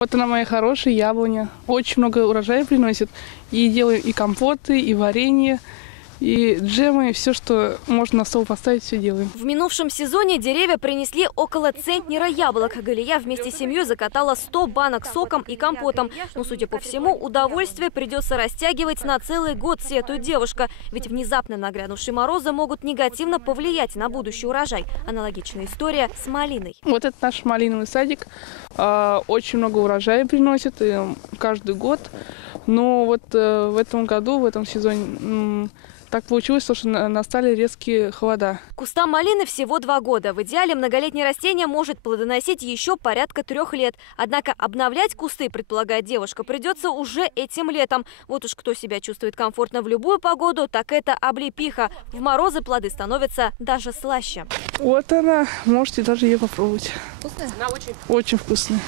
Вот она моя хорошая яблоня. Очень много урожая приносит. И делаем и компоты, и варенье, и джемы, все, что можно на стол поставить, все делаем. В минувшем сезоне деревья принесли около центнера яблок. Галия вместе с семьей закатала 100 банок соком и компотом. Но, судя по всему, удовольствие придется растягивать на целый год, сетует девушка. Ведь внезапно нагрянувшие морозы могут негативно повлиять на будущий урожай. Аналогичная история с малиной. Вот это наш малиновый садик. Очень много урожая приносит каждый год. Но вот в этом году, в этом сезоне так получилось, что настали резкие холода. Кустам малины всего 2 года. В идеале многолетнее растение может плодоносить еще порядка 3 лет. Однако обновлять кусты, предполагает девушка, придется уже этим летом. Вот уж кто себя чувствует комфортно в любую погоду, так это облепиха. В морозы плоды становятся даже слаще. Вот она, можете даже ее попробовать. Вкусная? Она очень вкусная.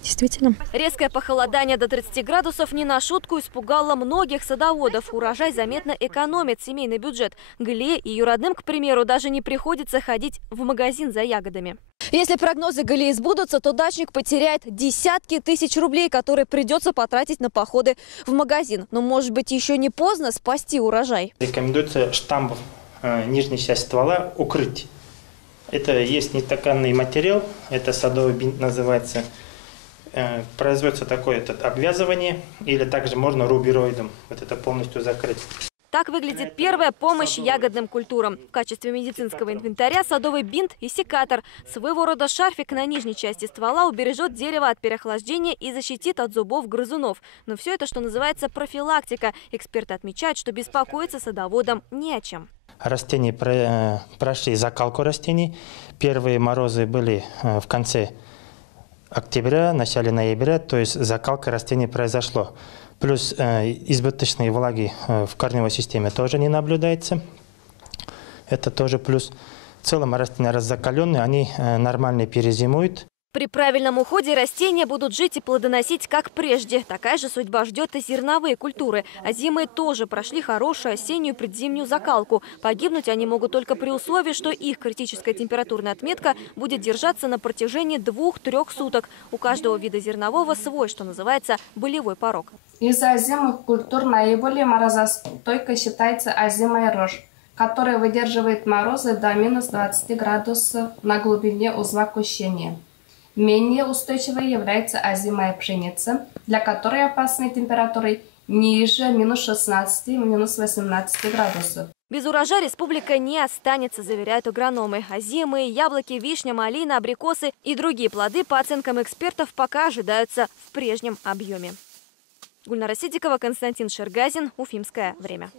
Действительно. Резкое похолодание до 30 градусов не на шутку испугало многих садоводов. Урожай заметно экономит семейный бюджет. Галие и ее родным, к примеру, даже не приходится ходить в магазин за ягодами. Если прогнозы Галии сбудутся, то дачник потеряет десятки тысяч рублей, которые придется потратить на походы в магазин. Но, может быть, еще не поздно спасти урожай. Рекомендуется штамбов нижней части ствола укрыть. Это есть нетаканный материал, это садовый бинт называется. Производится такое обвязывание, или также можно рубероидом вот это полностью закрыть. Так выглядит первая помощь ягодным культурам. В качестве медицинского инвентаря садовый бинт и секатор. Своего рода шарфик на нижней части ствола убережет дерево от переохлаждения и защитит от зубов грызунов. Но все это, что называется, профилактика. Эксперты отмечают, что беспокоиться садоводам не о чем. Растения прошли закалку растений. Первые морозы были в конце октября, начале ноября, то есть закалка растений произошло. Плюс избыточные влаги в корневой системе тоже не наблюдается. Это тоже плюс. В целом растения раззакаленные, они нормально перезимуют. При правильном уходе растения будут жить и плодоносить, как прежде. Такая же судьба ждет и зерновые культуры. А зимы тоже прошли хорошую осеннюю предзимнюю закалку. Погибнуть они могут только при условии, что их критическая температурная отметка будет держаться на протяжении 2-3 суток. У каждого вида зернового свой, что называется, болевой порог. Из озимых культур наиболее морозостойкой считается озимая рожь, которая выдерживает морозы до минус 20 градусов на глубине узла кущения. Менее устойчивой является озимая пшеница, для которой опасной температурой ниже минус 16, минус 18 градусов. Без урожая республика не останется, заверяют агрономы. Озимые, яблоки, вишня, малина, абрикосы и другие плоды, по оценкам экспертов, пока ожидаются в прежнем объеме. Гульнара Сидикова, Константин Шергазин, Уфимское время.